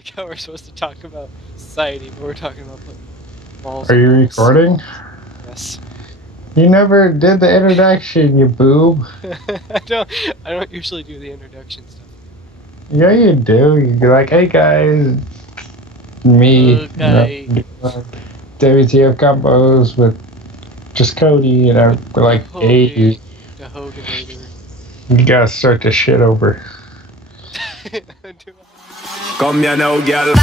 like how we're supposed to talk about society, but we're talking about putting balls. Are you recording? Yes. You never did the introduction, you boob. I don't usually do the introduction stuff. Yeah, you do. You're like, hey guys, me. Okay. WTF Convos with just Cody, and we're like, hey, the Hoganator. you gotta start this shit over. Come here now, girl.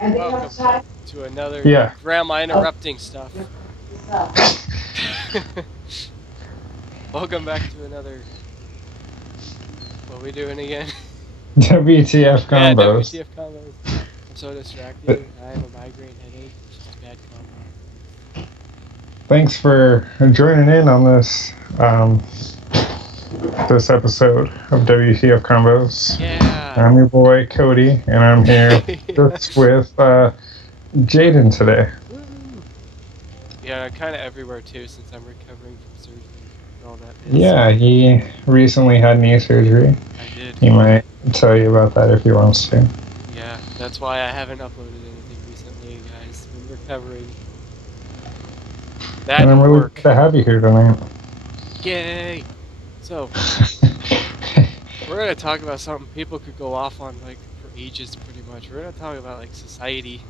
Welcome to another Grandma Interrupting Stuff. Welcome back to another. What are we doing again? WTF Convos. Yeah, WTF Convos. I'm so distracted. I have a migraine headache. It's just a bad combo. Thanks for joining in on this this episode of WTF Convos. Yeah. I'm your boy Cody, and I'm here just with Jaden today. Woo. Yeah, I'm kind of everywhere too since I'm recovering from surgery and all that. Yeah, he recently had knee surgery. I did. He might tell you about that if he wants to. Yeah, that's why I haven't uploaded anything recently, guys. Been recovering. And I'm really glad to have you here tonight. Yay! So, we're going to talk about something people could go off on, like, for ages, pretty much. We're going to talk about, like, society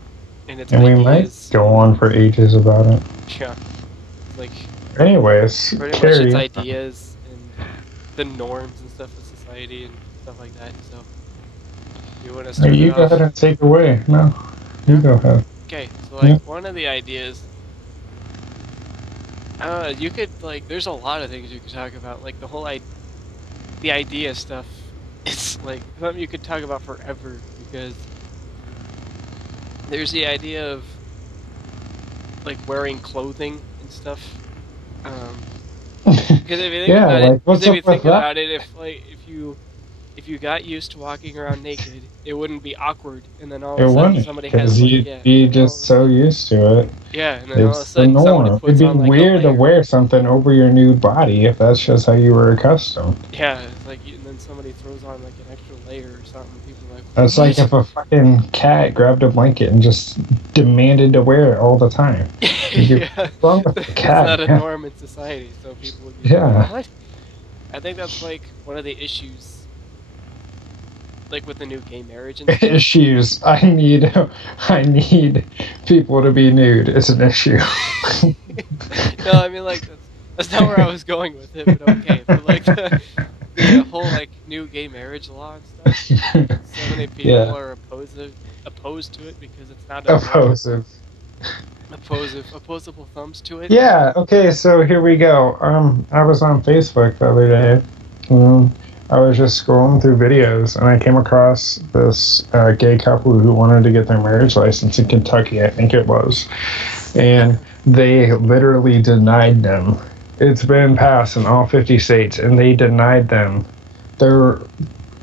and its ideas. We might go on for ages about it. Yeah. Like, anyways, pretty much its ideas and the norms and stuff of society and stuff like that. So, you want to start you go ahead and take it away. No, you go ahead. Okay, so, like, one of the ideas... you could, like, there's a lot of things you could talk about, like, the whole the idea stuff. It's, like, something you could talk about forever, because there's the idea of, like, wearing clothing and stuff. Because if you think about it, if you got used to walking around naked, it wouldn't be awkward, and then all of a sudden somebody has you'd be just so used to it. Yeah, and then all of a sudden somebody puts on, it'd be weird to wear something over your nude body if that's just how you were accustomed. Yeah, it's like, and then somebody throws on like an extra layer or something. People are like, that's like if a fucking cat grabbed a blanket and just demanded to wear it all the time. Yeah, what's wrong with the cat? It's not a norm in society, so people would be like, what? I think that's like one of the issues. Like with the new gay marriage and stuff. Issues. I need people to be nude. It's an issue. No, I mean, like, that's not where I was going with it, but okay. But like the whole like new gay marriage law and stuff. So many people are opposed to it because it's not opposable thumbs to it. Yeah. Okay. So here we go. I was on Facebook the other day. I was just scrolling through videos, and I came across this gay couple who wanted to get their marriage license in Kentucky, I think it was. And they literally denied them. It's been passed in all 50 states, and they denied them their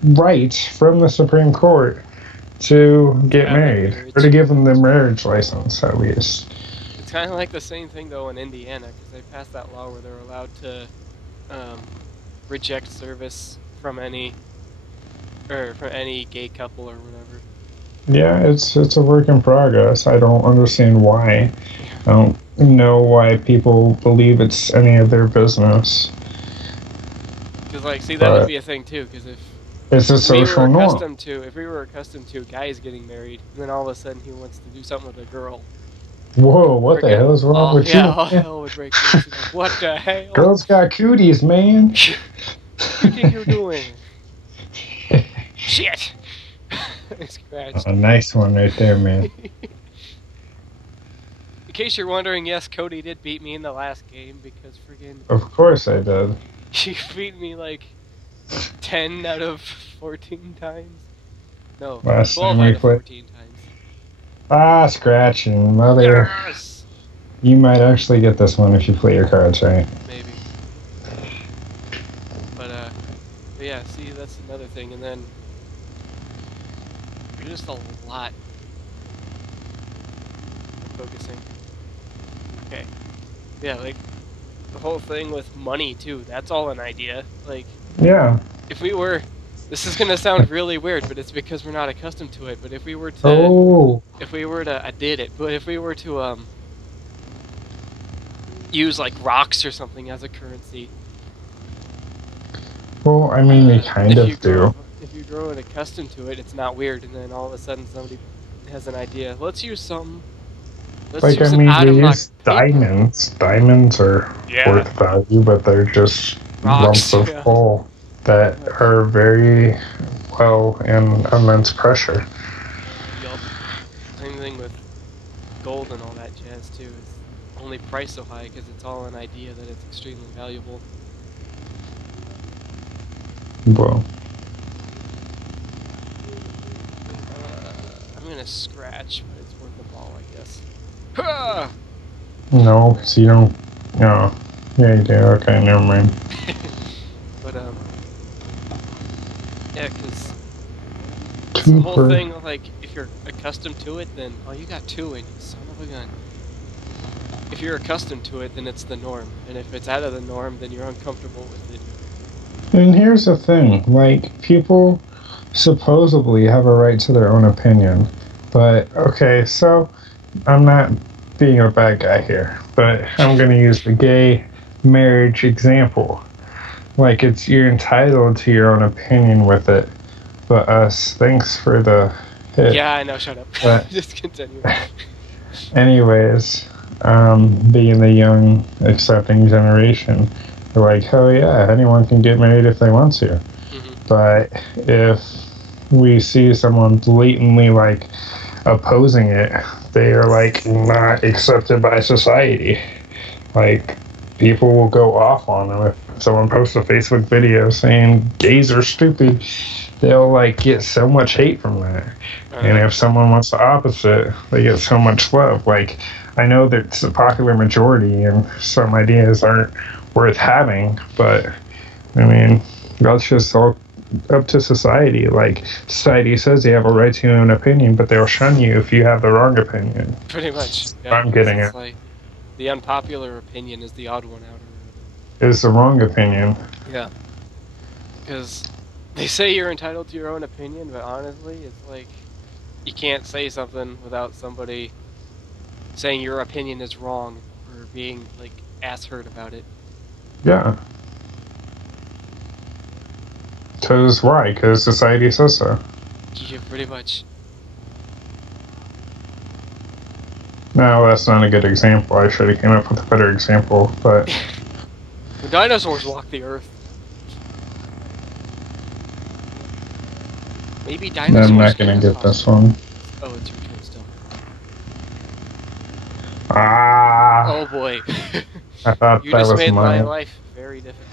right from the Supreme Court to get married, or to give them their marriage license, at least. It's kind of like the same thing, though, in Indiana, because they passed that law where they're allowed to reject service from any gay couple or whatever. Yeah, it's a work in progress. I don't understand why. I don't know why people believe it's any of their business. Because, like, see, that would be a thing too. Because if it's a social norm. If we were accustomed to guys getting married, and then all of a sudden he wants to do something with a girl. Whoa! What the hell is wrong with you? All hell would break loose. What the hell? Girls got cooties, man. What do you think you're doing? Shit! I scratched. A nice one right there, man. In case you're wondering, yes, Cody did beat me in the last game because friggin'... Of course I did. He beat me like 10 out of 14 times. No, 12 out of 14 times. Ah, scratching, mother. Yes! You might actually get this one if you play your cards right. Maybe. But yeah, see, that's another thing, and then there's just a lot of focusing. Okay. Yeah, like, the whole thing with money too. That's all an idea. Like, yeah. if we were, this is gonna sound really weird, but it's because we're not accustomed to it. But if we were to, I did it. But if we were to use like rocks or something as a currency. Well, I mean, they kind of do. If you grow accustomed to it, it's not weird, and then all of a sudden somebody has an idea. Let's use some. Like, I mean, they use diamonds. Diamonds are worth value, but they're just lumps of coal that are very well in immense pressure. Yup. Same thing with gold and all that jazz, too. It's only priced so high because it's all an idea that it's extremely valuable. Well. I'm gonna scratch, but it's worth a ball, I guess. Ha! No, so you don't. No. Yeah, you do. Okay, never mind. But, yeah, because the whole thing, like, if you're accustomed to it, then, oh, you got two in you, son of a gun. If you're accustomed to it, then it's the norm. And if it's out of the norm, then you're uncomfortable with it. And here's the thing, like, people supposedly have a right to their own opinion. But, okay, so, I'm not being a bad guy here, but I'm going to use the gay marriage example. Like, you're entitled to your own opinion with it, but us, thanks for the hit. Yeah, I know, shut up. Just continue. Anyways, being the young, accepting generation, they're like, oh yeah, anyone can get married if they want to. Mm-hmm. But if we see someone blatantly, like, opposing it, they are, like, not accepted by society. Like, people will go off on them. If someone posts a Facebook video saying gays are stupid, they'll, like, get so much hate from that. And if someone wants the opposite, they get so much love. Like, I know that it's a popular majority and some ideas aren't worth having, but, I mean, that's just all up to society. Like, society says you have a right to your own opinion, but they'll shun you if you have the wrong opinion. Pretty much. Yeah, I'm getting it. Like, the unpopular opinion is the odd one out. Is the wrong opinion. Yeah. Because they say you're entitled to your own opinion, but honestly, it's like, you can't say something without somebody saying your opinion is wrong or being, like, ass-hurt about it. Yeah. Because why? Because society says so. Yeah, pretty much. No, that's not a good example. I should have came up with a better example, but... The dinosaurs walked the earth. Maybe dinosaurs... I'm not gonna get this one. Oh, it's your turn still. Ah! Oh boy. I thought you that just was made mine. my life very difficult.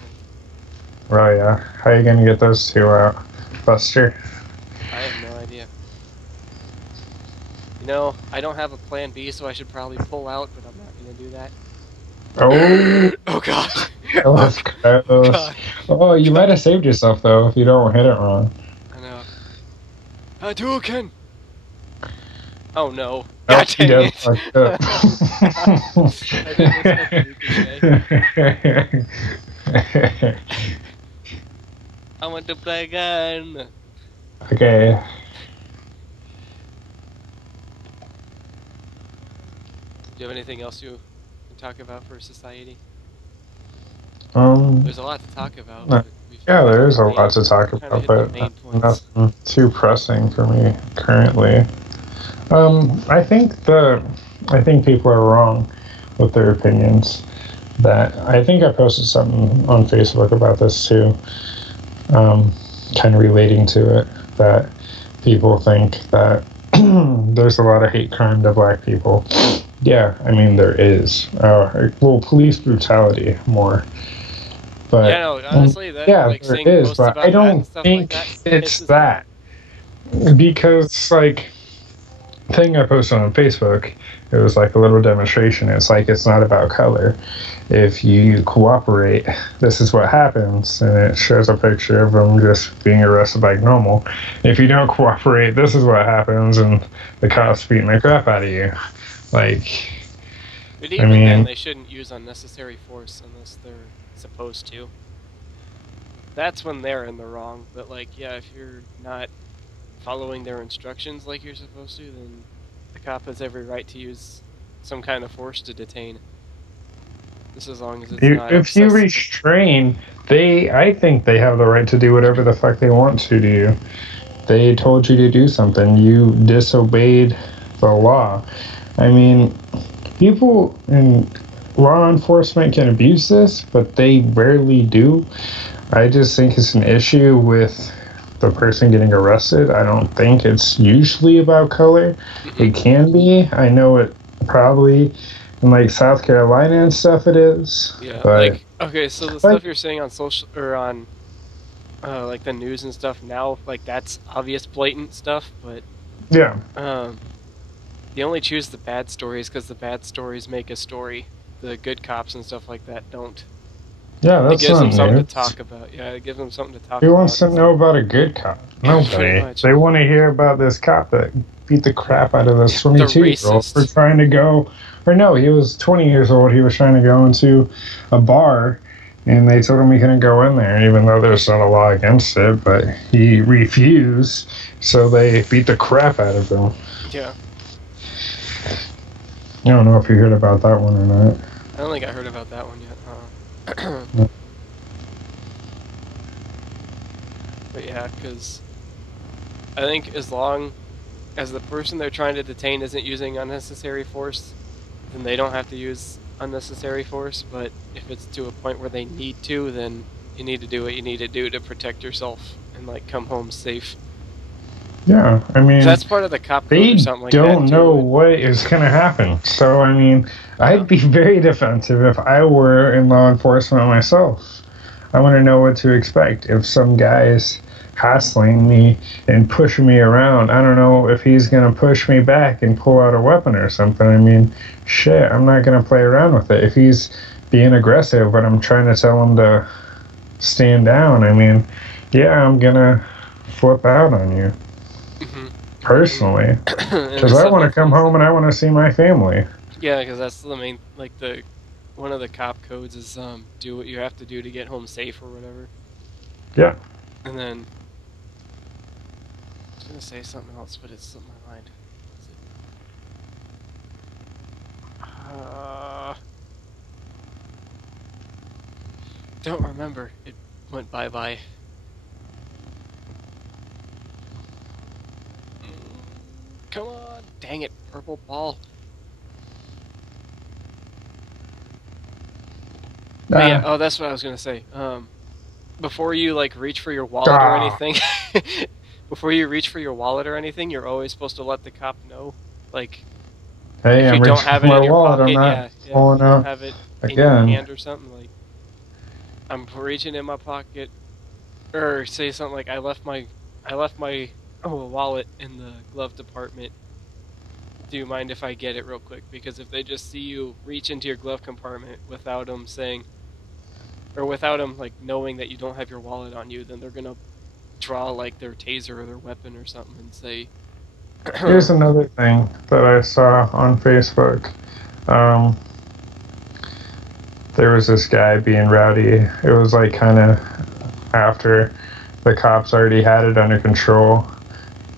Oh yeah. How are you gonna get those two out, Buster? I have no idea. You know, I don't have a plan B, so I should probably pull out, but I'm not gonna do that. Oh! Oh god. That was close. God. Oh, you might have saved yourself though if you don't hit it wrong. I know. Hadouken! Oh no. Oh, God dang it. I want to play again. Okay. Do you have anything else you can talk about for society? There's a lot to talk about. Yeah, there is a lot to talk about, but nothing too pressing for me currently. I think people are wrong with their opinions. I think I posted something on Facebook about this too, kind of relating to it, that people think that there's a lot of hate crime to black people. Yeah, I mean there is. Well, police brutality more. But yeah, no, honestly, that, yeah, like, there is, but I don't think it's that. Because, like, thing I posted on Facebook, it was like a little demonstration. It's like, it's not about color. If you cooperate, this is what happens, and it shows a picture of them just being arrested like normal. If you don't cooperate, this is what happens, and the cops beating the crap out of you. Like, But I even mean, then, they shouldn't use unnecessary force unless they're supposed to. That's when they're in the wrong. But like, yeah, if you're not following their instructions like you're supposed to, then the cop has every right to use some kind of force to detain. Just as long as it's not if you excessive. restrain, I think they have the right to do whatever the fuck they want to you. They told you to do something. You disobeyed the law. I mean, people in law enforcement can abuse this, but they rarely do. I just think it's an issue with the person getting arrested. I don't think it's usually about color. It can be. I know it probably in like South Carolina and stuff it is. Yeah, but like, okay, so the stuff you're saying on social, or on, like the news and stuff now, like that's obvious blatant stuff, but yeah, they only choose the bad stories because the bad stories make a story. The good cops and stuff like that don't. yeah, that's It gives them not something new. to talk about. Yeah, it gives them something to talk Who about. wants to know about a good cop? Nobody. Pretty much. They want to hear about this cop that beat the crap out of this 22-year-old for racist. trying to go. Or no, he was 20 years old. He was trying to go into a bar, and they told him he couldn't go in there, even though there's not a law against it. But he refused, so they beat the crap out of him. Yeah. I don't know if you heard about that one or not. I don't think I heard about that one yet. No. But yeah, because I think as long as the person they're trying to detain isn't using unnecessary force, then they don't have to use unnecessary force. But if it's to a point where they need to, then you need to do what you need to do to protect yourself and like come home safe. Yeah, I mean, That's part of the cop code they or something like that. don't know what is going to happen. So, I mean, I'd be very defensive if I were in law enforcement myself. I want to know what to expect. If some guy's hassling me and pushing me around, I don't know if he's going to push me back and pull out a weapon or something. I mean, shit, I'm not going to play around with it. If he's being aggressive, but I'm trying to tell him to stand down, I mean, yeah, I'm going to flip out on you. Personally, because I want to come home and I want to see my family. Yeah, because that's the main, like one of the cop codes is do what you have to do to get home safe or whatever. Yeah. And then I was gonna say something else, but it's slipped my mind. Don't remember. It went bye. Come on! Dang it, purple ball. Yeah, oh, that's what I was gonna say. Before you like reach for your wallet or anything, you're always supposed to let the cop know. Like, hey, if you don't have it in your pocket, yeah, if you don't have it in your hand or something, like, I'm reaching in my pocket, or say something like, I left my wallet in the glove department. Do you mind if I get it real quick? Because if they just see you reach into your glove compartment without them saying, or without them like knowing that you don't have your wallet on you, then they're gonna draw like their taser or their weapon or something and say. Here's another thing that I saw on Facebook. There was this guy being rowdy. It was like kind of after the cops already had it under control.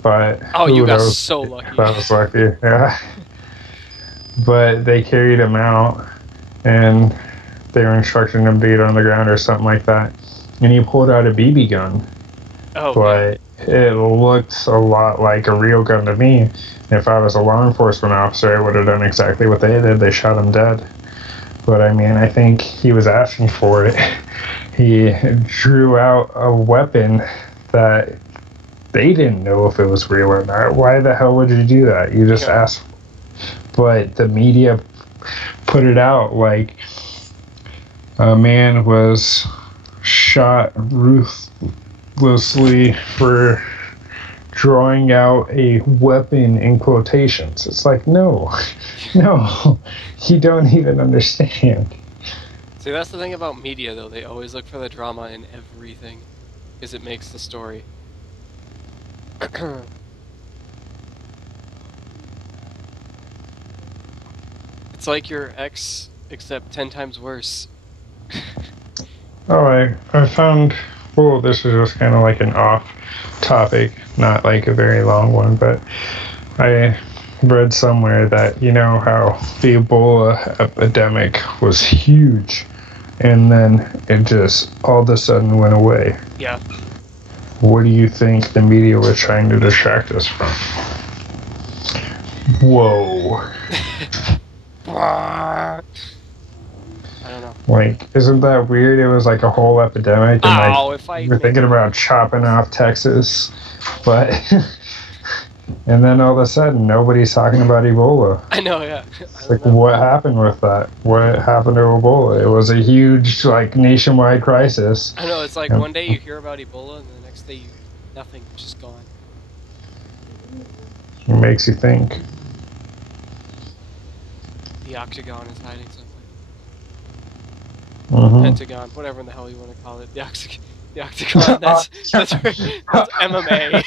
But you got so lucky. That was lucky, yeah. But they carried him out, and they were instructing him to get on the ground or something like that. And he pulled out a BB gun. Oh, but it looked a lot like a real gun to me. If I was a law enforcement officer, I would have done exactly what they did. They shot him dead. But I mean, I think he was asking for it. He drew out a weapon that they didn't know if it was real or not. Why the hell would you do that? You just asked. But the media put it out like a man was shot ruthlessly for drawing out a weapon in quotations. It's like, no, you don't even understand. See, that's the thing about media, though. They always look for the drama in everything, because it makes the story. It's like your ex, except 10 times worse. Oh, I found, well, this is just kind of like an off topic, not like a very long one, but I read somewhere that, you know how the Ebola epidemic was huge, and then it just all of a sudden went away. Yeah. What do you think the media was trying to distract us from? Whoa. I don't know. Like, isn't that weird? It was like a whole epidemic, and we're thinking about chopping off Texas, but and then all of a sudden nobody's talking about Ebola. I know, yeah. It's like, what happened with that? What happened to Ebola? It was a huge, like, nationwide crisis. I know, it's like one day you hear about Ebola, and the next day nothing, it's just gone. It makes you think. The Octagon is hiding something. Mm-hmm. Pentagon, whatever in the hell you want to call it. The Octagon, that's MMA.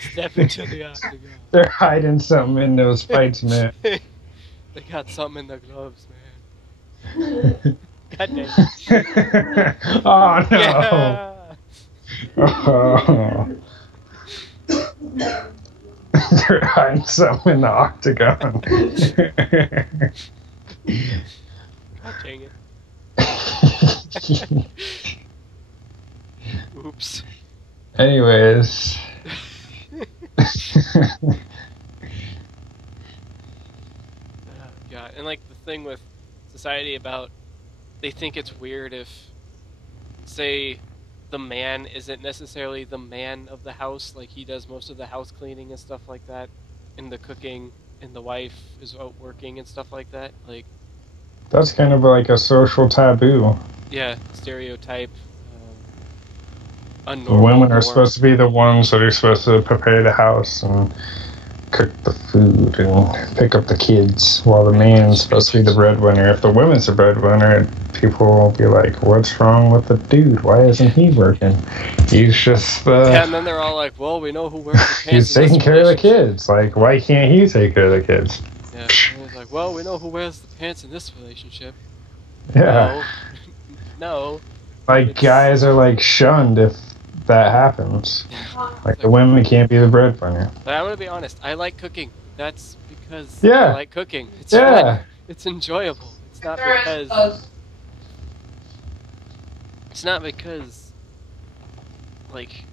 Step into the Octagon. They're hiding something in those fights, man. They got something in the gloves, man. God damn it. Oh, no. Yeah. Oh. They're hiding something in the Octagon. God dang it. Oops. Anyways. Yeah, and like the thing with society about, they think it's weird if, say, the man isn't necessarily the man of the house, like he does most of the house cleaning and stuff like that, and the cooking, and the wife is out working and stuff like that, like... That's kind of like a social taboo. Yeah, stereotype. The women are supposed to be the ones that are supposed to prepare the house and cook the food and pick up the kids, while the man's supposed to be the breadwinner. If the woman's the breadwinner, people will be like, what's wrong with the dude? Why isn't he working? He's just yeah, and then they're all like, well, we know who wears the pants. He's taking care of the kids. Like, why can't he take care of the kids? Yeah, and it's like, well, we know who wears the pants in this relationship. Yeah. No. Like, guys are, like, shunned if that happens. Like, the women can't be the breadwinner. But I'm gonna be honest, I like cooking. That's because I like cooking. It's fun. It's enjoyable. It's not because... It's not because... Like...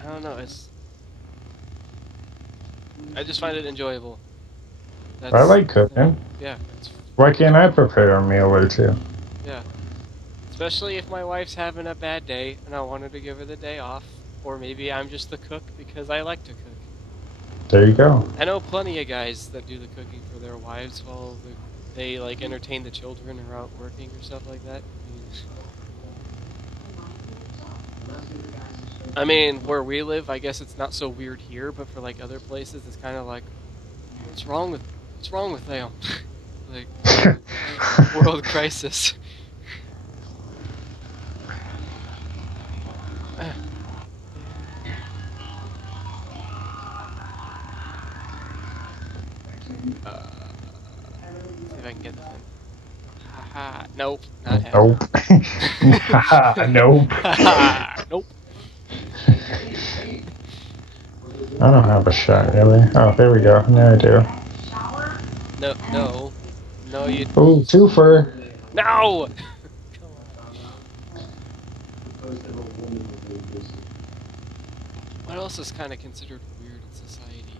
I don't know, it's... I just find it enjoyable. I like cooking. Yeah. Why can't I prepare a meal or two? Yeah. Especially if my wife's having a bad day and I wanted to give her the day off. Or maybe I'm just the cook because I like to cook. There you go. I know plenty of guys that do the cooking for their wives while they like entertain the children or out working or stuff like that. I mean, where we live, I guess it's not so weird here, but for like other places, it's kind of like, what's wrong with them? Like, world crisis. See if I can get this in. Haha, nope, not happening. Nope. Haha, nope. Nope. I don't have a shot, really. Oh, there we go. Now I do. No, you... Ooh, twofer. No! What else is kind of considered weird in society?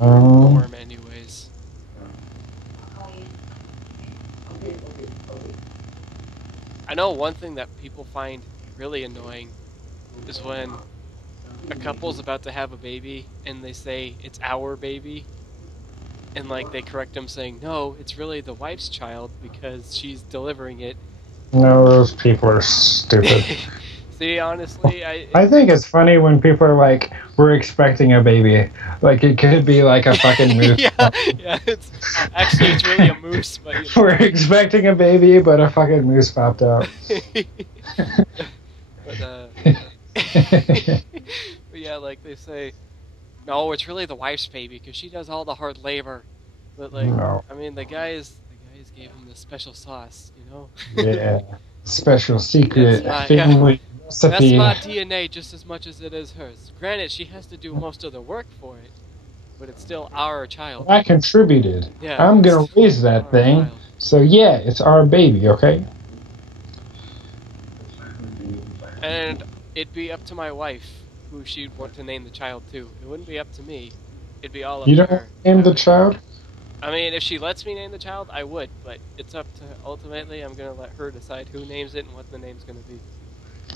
Norm, anyways. I know one thing that people find really annoying is when a couple's about to have a baby and they say it's our baby, and like they correct them saying no, it's really the wife's child because she's delivering it. No, those people are stupid. See, honestly, I think it's funny when people are like, we're expecting a baby. Like, it could be like a fucking moose. yeah, it's really a moose, but... You know. We're expecting a baby, but a fucking moose popped out. But yeah, like they say, No, it's really the wife's baby because she does all the hard labor. But like, No. I mean, the guys gave him the special sauce, you know. Yeah. Special secret That's family recipe. my DNA just as much as it is hers. Granted, she has to do most of the work for it, but it's still our child. I contributed. Yeah, I'm gonna raise that thing. Child. So yeah, it's our baby, okay? And it'd be up to my wife who she'd want to name the child to. It wouldn't be up to me. It'd be all up You to don't her. name the child? I mean, if she lets me name the child, I would, but it's up to, ultimately, I'm gonna let her decide who names it and what the name's gonna be.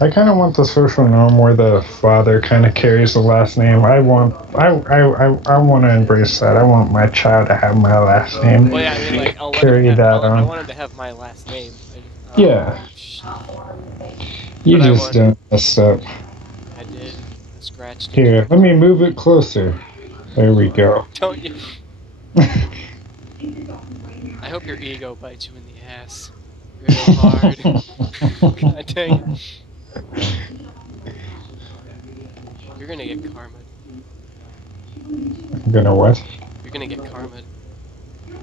I kind of want the social norm where the father kind of carries the last name. I want to embrace that. I want my child to have my last name. Well, yeah, I mean, like, I'll carry let him that on. I want him to have my last name. Yeah. You But just done messed up. I did. I scratched it. Here, let me move it closer. There we go. Don't you? I hope your ego bites you in the ass real hard. God dang it. You're gonna get karma. I'm gonna what? You're gonna get karma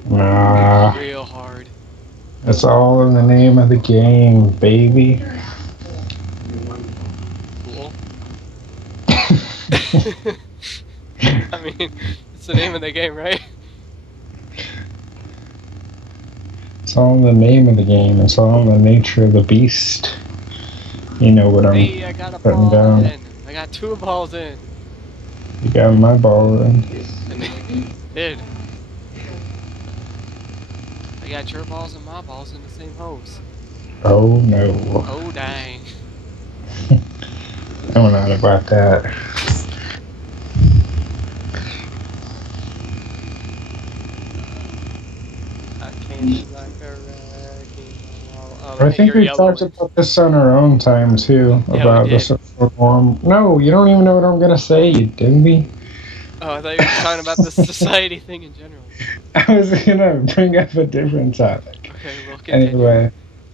Nah. real hard. It's all in the name of the game, baby. Cool. I mean, it's the name of the game, right? It's all in the name of the game. It's all in the nature of the beast. You know what I'm I got a putting ball down. in. I got 2 balls in. You got my ball in. And they did. I got your balls and my balls in the same hose. Oh no. Oh dang. I'm not about that. I came like a wrecking ball. I think we talked about this on our own time too. Yeah, about we the did. social norm. No, you don't even know what I'm gonna say, you digby. Oh, I thought you were talking about the society thing in general. I was gonna bring up a different topic. Okay, we'll continue. Anyway,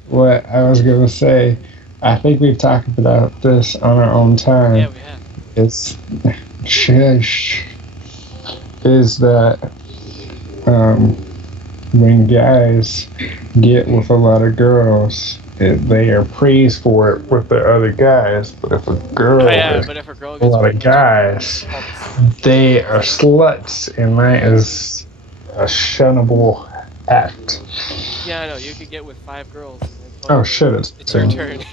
what I was gonna say, I think we've talked about this on our own time. Yeah, we have. It's shush. Is that when guys get with a lot of girls, they are praised for it with the other guys. But if a girl but if a girl a gets lot with of guys, they are sluts, and that is a shunnable act. Yeah, I know. You could get with 5 girls. And they'd Oh call shit! you, It's it's your turn.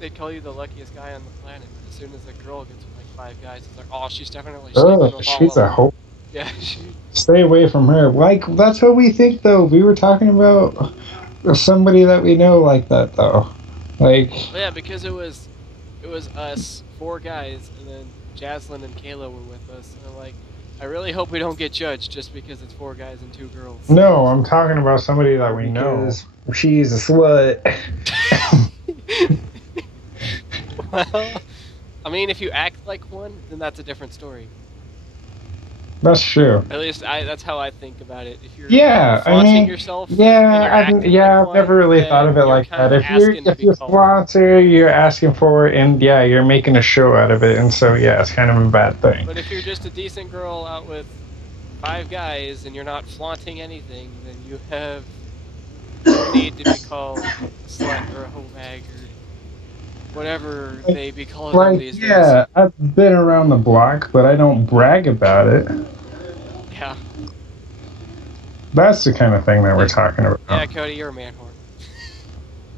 They'd call you the luckiest guy on the planet. But as soon as a girl gets with like 5 guys, it's like, oh, she's definitely sleeping with all she's of them. a hoe. Yeah, Stay away from her. Like, that's what we think, though. We were talking about somebody that we know like that, though. Like, well, yeah, because it was us 4 guys, and then Jaslyn and Kayla were with us, and I'm like, I really hope we don't get judged just because it's 4 guys and 2 girls. no, I'm talking about somebody that we know. She's a slut. Well, I mean, if you act like one, then that's a different story. That's true. At least that's how I think about it. If you're Yeah, flaunting yourself, I've never really thought of it like that. If you're flaunting, you're asking for it, and yeah, you're making a show out of it, and so yeah, it's kind of a bad thing. But if you're just a decent girl out with 5 guys and you're not flaunting anything, then you have need to be called a slut or a hoe bag or whatever they be calling them these days. Yeah, I've been around the block, but I don't brag about it. Yeah. That's the kind of thing that we're talking about. Yeah, Cody, you're a man whore.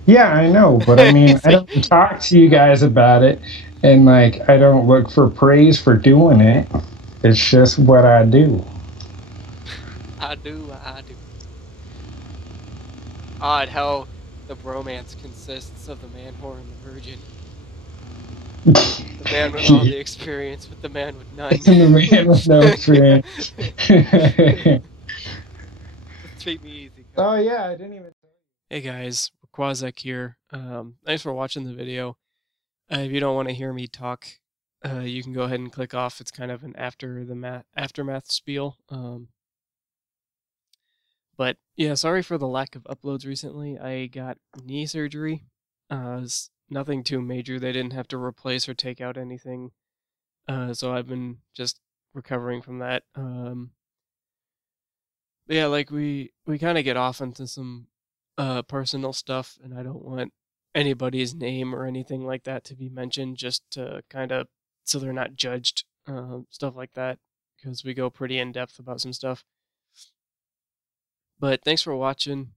Yeah, I know, but I mean, I don't talk to you guys about it, and like, I don't look for praise for doing it. It's just what I do. I do. Odd how the bromance consists of the man whore and the virgin. The man with all the experience with the man with none. The man with no experience. Treat me easy. Oh yeah, I didn't even. Hey guys, Rayquaczech here. Thanks for watching the video. If you don't want to hear me talk, you can go ahead and click off. It's kind of an aftermath spiel. But yeah, sorry for the lack of uploads recently. I got knee surgery. It's nothing too major. They didn't have to replace or take out anything. So I've been just recovering from that. But yeah, like we kind of get off into some personal stuff, and I don't want anybody's name or anything like that to be mentioned, just to kind of so they're not judged, stuff like that, because we go pretty in depth about some stuff. But thanks for watching.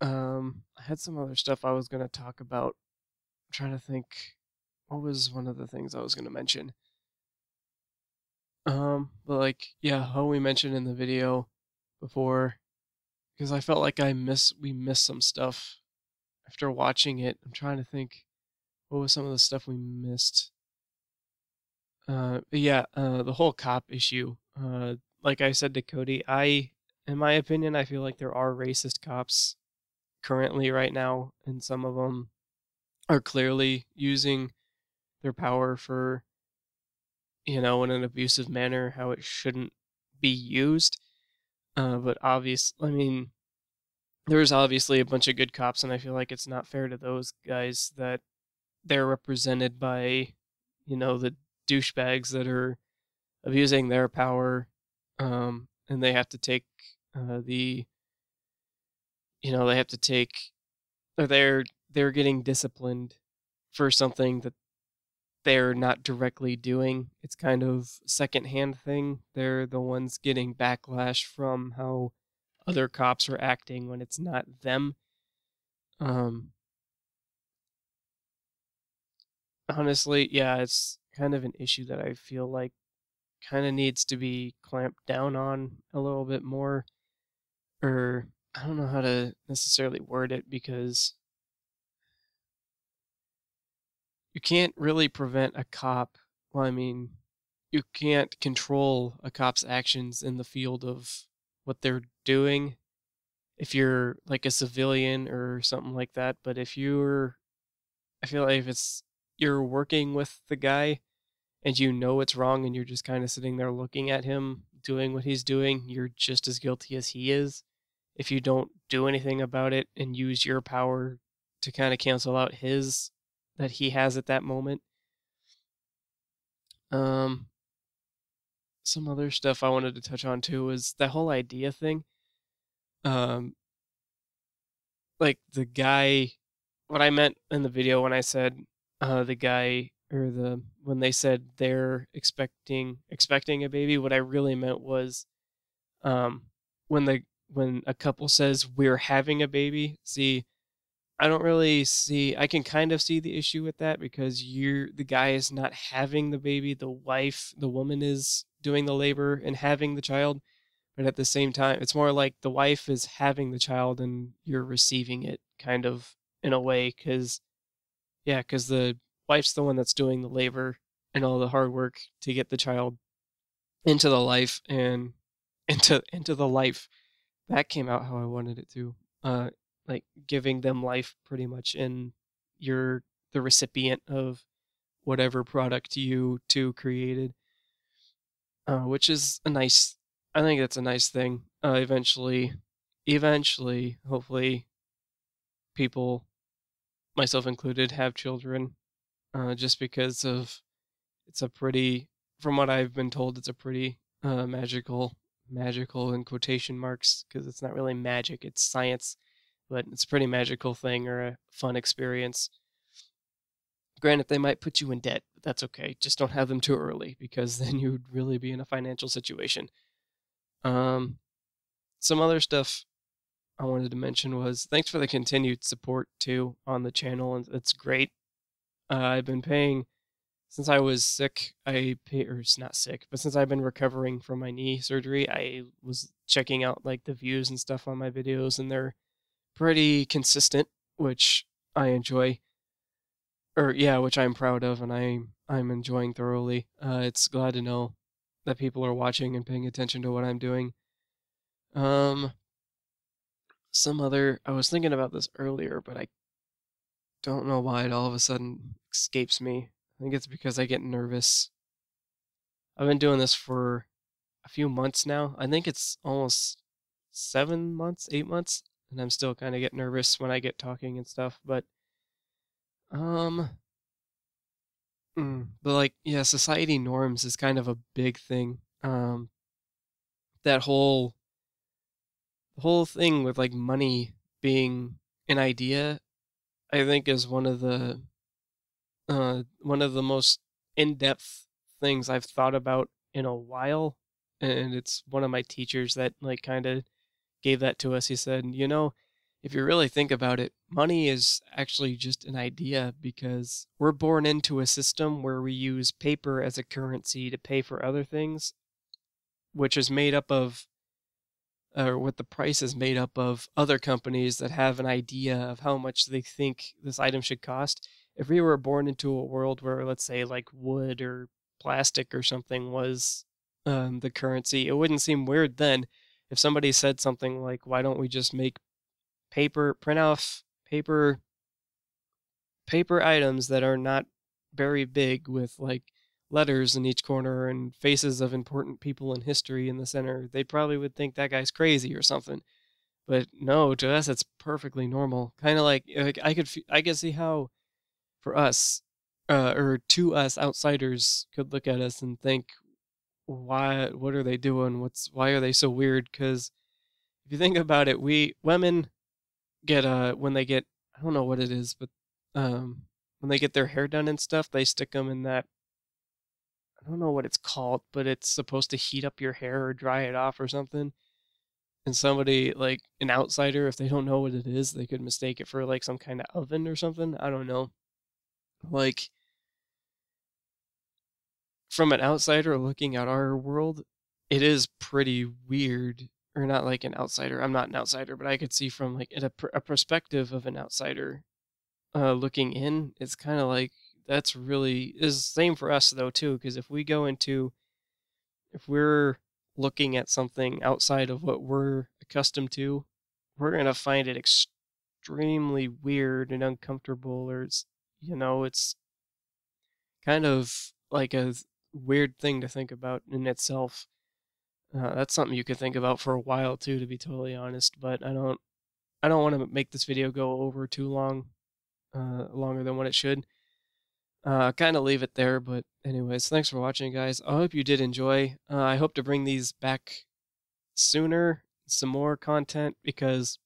I had some other stuff I was gonna talk about. I'm trying to think, what was one of the things I was gonna mention? But like, yeah, how we mentioned in the video before, because I felt like we missed some stuff after watching it. I'm trying to think, what was some of the stuff we missed? The whole cop issue. Like I said to Cody, in my opinion, I feel like there are racist cops currently right now, and some of them are clearly using their power for, in an abusive manner, how it shouldn't be used. But I mean, there's obviously a bunch of good cops, and I feel like it's not fair to those guys that they're represented by, the douchebags that are abusing their power, and they have to take they have to take, or they're getting disciplined for something that they're not directly doing. It's kind of secondhand thing. They're the ones getting backlash from how other cops are acting when it's not them. Honestly, yeah, it's kind of an issue that I feel like kind of needs to be clamped down on a little bit more, or I don't know how to necessarily word it, because you can't really prevent a cop. Well, I mean, you can't control a cop's actions in the field of what they're doing if you're like a civilian or something like that. But I feel like if you're working with the guy and it's wrong and you're just kind of sitting there looking at him doing what he's doing, you're just as guilty as he is if you don't do anything about it and use your power to kind of cancel out his that he has at that moment. Some other stuff I wanted to touch on too was the whole idea thing. Like the guy, what I meant in the video when I said the guy, or when they said they're expecting a baby, what I really meant was when a couple says we're having a baby. See, I can kind of see the issue with that, because the guy is not having the baby, the woman is doing the labor and having the child. But at the same time, it's more like the wife is having the child and you're receiving it, kind of, in a way, because the wife's the one that's doing the labor and all the hard work to get the child into the life, and into the life that came out how I wanted it to. Like giving them life pretty much, and you're the recipient of whatever product you two created, which is I think that's a nice thing. Eventually, hopefully, people, myself included, have children, just because from what I've been told, it's a pretty magical in quotation marks, because it's not really magic, it's science, but it's a pretty magical thing, or a fun experience. Granted, they might put you in debt, but that's okay. Just don't have them too early, because then you'd really be in a financial situation. Some other stuff I wanted to mention was thanks for the continued support too on the channel, and it's great. I've been paying since I was sick. Not sick, but since I've been recovering from my knee surgery, I was checking out like the views and stuff on my videos, and they're pretty consistent, which I enjoy, which I'm proud of, and I'm enjoying thoroughly. It's glad to know that people are watching and paying attention to what I'm doing. I was thinking about this earlier, but I don't know why it all of a sudden escapes me. I think it's because I get nervous. I've been doing this for a few months now. I think it's almost 7 months, 8 months, and I'm still kind of get nervous when I get talking and stuff. But society norms is kind of a big thing. that whole thing with like money being an idea, I think is one of the most in-depth things I've thought about in a while, and it's one of my teachers that like kind of gave that to us. He said, you know, if you really think about it, money is actually just an idea because we're born into a system where we use paper as a currency to pay for other things, which is made up of, or what the price is made up of, other companies that have an idea of how much they think this item should cost. If we were born into a world where, let's say, like wood or plastic or something was the currency, it wouldn't seem weird then if somebody said something like, why don't we just make print off paper items that are not very big with like letters in each corner and faces of important people in history in the center. They probably would think that guy's crazy or something. But no, to us it's perfectly normal. Kind of like I could see how for us or to us outsiders could look at us and think, what are they doing? Why are they so weird? Because if you think about it, women get when they get, I don't know what it is, but when they get their hair done and stuff, they stick them in that, I don't know what it's called, but it's supposed to heat up your hair or dry it off or something. And somebody like an outsider, if they don't know what it is, they could mistake it for like some kind of oven or something. I don't know. Like from an outsider looking at our world, it is pretty weird. Or not like an outsider. I'm not an outsider, but I could see from like a perspective of an outsider looking in. It's kind of like that's really is same for us though too. Because if we're looking at something outside of what we're accustomed to, we're gonna find it extremely weird and uncomfortable, or it's kind of like a weird thing to think about in itself. That's something you could think about for a while too, to be totally honest. But I don't want to make this video go over too long, longer than what it should. Kind of leave it there. But anyways, thanks for watching, guys. I hope you did enjoy. I hope to bring these back sooner, some more content, because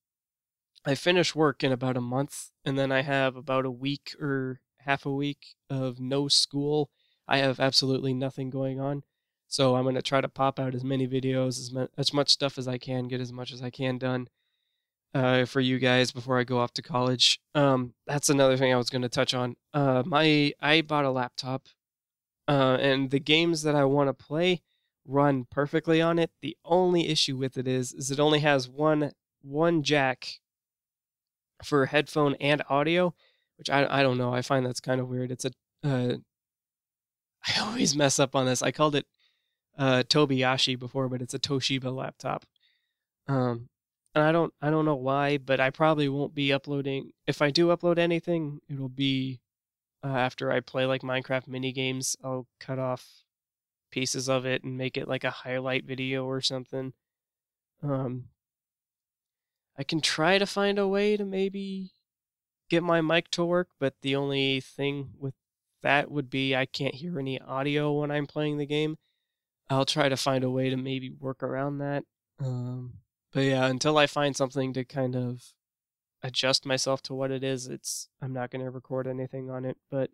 I finish work in about a month, and then I have about a week or half a week of no school. I have absolutely nothing going on. So I'm going to try to pop out as many videos, as much stuff as I can, get as much as I can done for you guys before I go off to college. That's another thing I was going to touch on. I bought a laptop, and the games that I want to play run perfectly on it. The only issue with it is it only has one jack for headphone and audio, which I don't know. I find that's kind of weird. It's I always mess up on this. I called it Tobiyashi before, but it's a Toshiba laptop. And I don't know why, but I probably won't be uploading. If I do upload anything, it'll be after I play like Minecraft mini games. I'll cut off pieces of it and make it like a highlight video or something. I can try to find a way to maybe get my mic to work, but the only thing with that would be I can't hear any audio when I'm playing the game. I'll try to find a way to maybe work around that. But yeah, until I find something to kind of adjust myself to what it is, I'm not going to record anything on it. But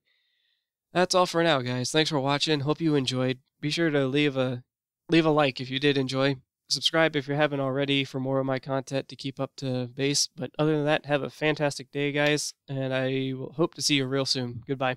that's all for now, guys. Thanks for watching. Hope you enjoyed. Be sure to leave a like if you did enjoy. Subscribe if you haven't already for more of my content to keep up to base. But other than that, have a fantastic day, guys, and I will hope to see you real soon. Goodbye.